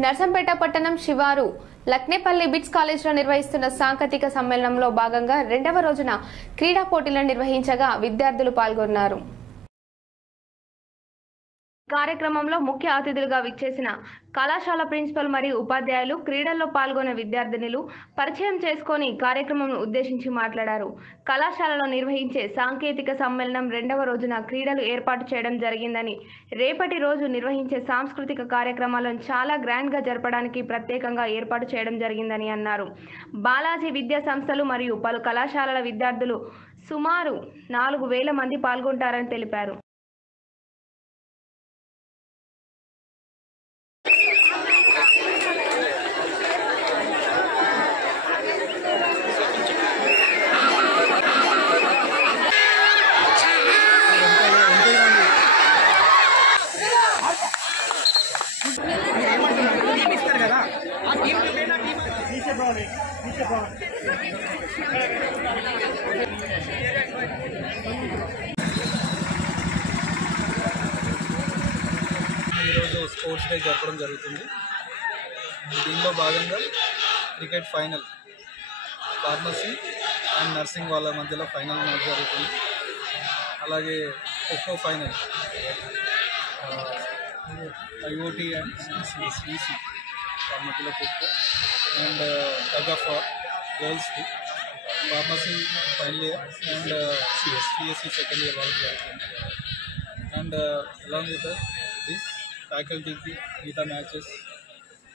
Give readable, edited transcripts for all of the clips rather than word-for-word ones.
నర్సంపేట పట్టణం శివారు లక్నేపల్లి బిట్స్ కాలేజీలో నిర్వహిస్తున్న సాంకేతిక సమ్మేళనంలో భాగంగా రెండవ రోజున క్రీడా పోటీలను నిర్వహించగా విద్యార్థులు పాల్గొన్నారు. కార్యక్రమంలో ముఖ్య అతిథులుగా విచ్చేసిన కళాశాల ప్రిన్సిపల్ మరియు ఉపాధ్యాయులు క్రీడల్లో పాల్గొన్న విద్యార్థినులు పరిచయం చేసుకొని కార్యక్రమం ఉద్దేశించి మాట్లాడారు. కళాశాలలో నిర్వహించే సాంకేతిక సమ్మేళనం రెండవ రోజున క్రీడలు ఏర్పాటు చేయడం జరిగిందని, రేపటి రోజు నిర్వహించే సాంస్కృతిక కార్యక్రమాలను చాలా గ్రాండ్ గా జరపడానికి ప్రత్యేకంగా ఏర్పాటు చేయడం జరిగిందని అన్నారు. బాలాజీ విద్యా సంస్థలు మరియు పలు కళాశాలల విద్యార్థులు సుమారు 4,000 మంది పాల్గొంటారని తెలిపారు. ఈరోజు స్పోర్ట్స్ డే జరపడం జరుగుతుంది. దీనిలో భాగంగా cricket final pharmacy and nursing వాళ్ళ మధ్యలో ఫైనల్ మ్యాచ్ జరుగుతుంది. అలాగే kho-kho final IOT and CC వాళ్ళ మధ్యలో kho-kho and tug of war గర్ల్స్ది pharmacy final year and CSC second year వాళ్ళకి జరుగుతుంది. అండ్ అలాంగ్ విత్ దిస్ ఫ్యాకల్టీకి మిగతా మ్యాచెస్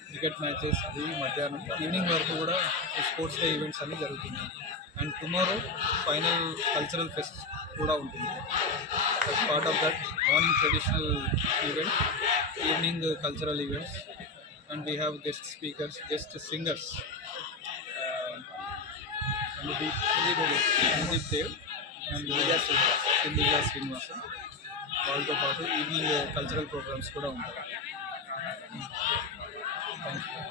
క్రికెట్ మ్యాచెస్ అది మధ్యాహ్నం ఈవినింగ్ వరకు కూడా స్పోర్ట్స్ డే ఈవెంట్స్ అన్నీ జరుగుతున్నాయి. And tomorrow final cultural fest కూడా ఉంటుంది. as part of that morning traditional event, evening cultural events, and we have guest speakers, guest singers, Sandeep Dev and Sindhya Srinivasan. వాళ్ళతో పాటు evening cultural programmes కూడా ఉంటాయి. Thank you.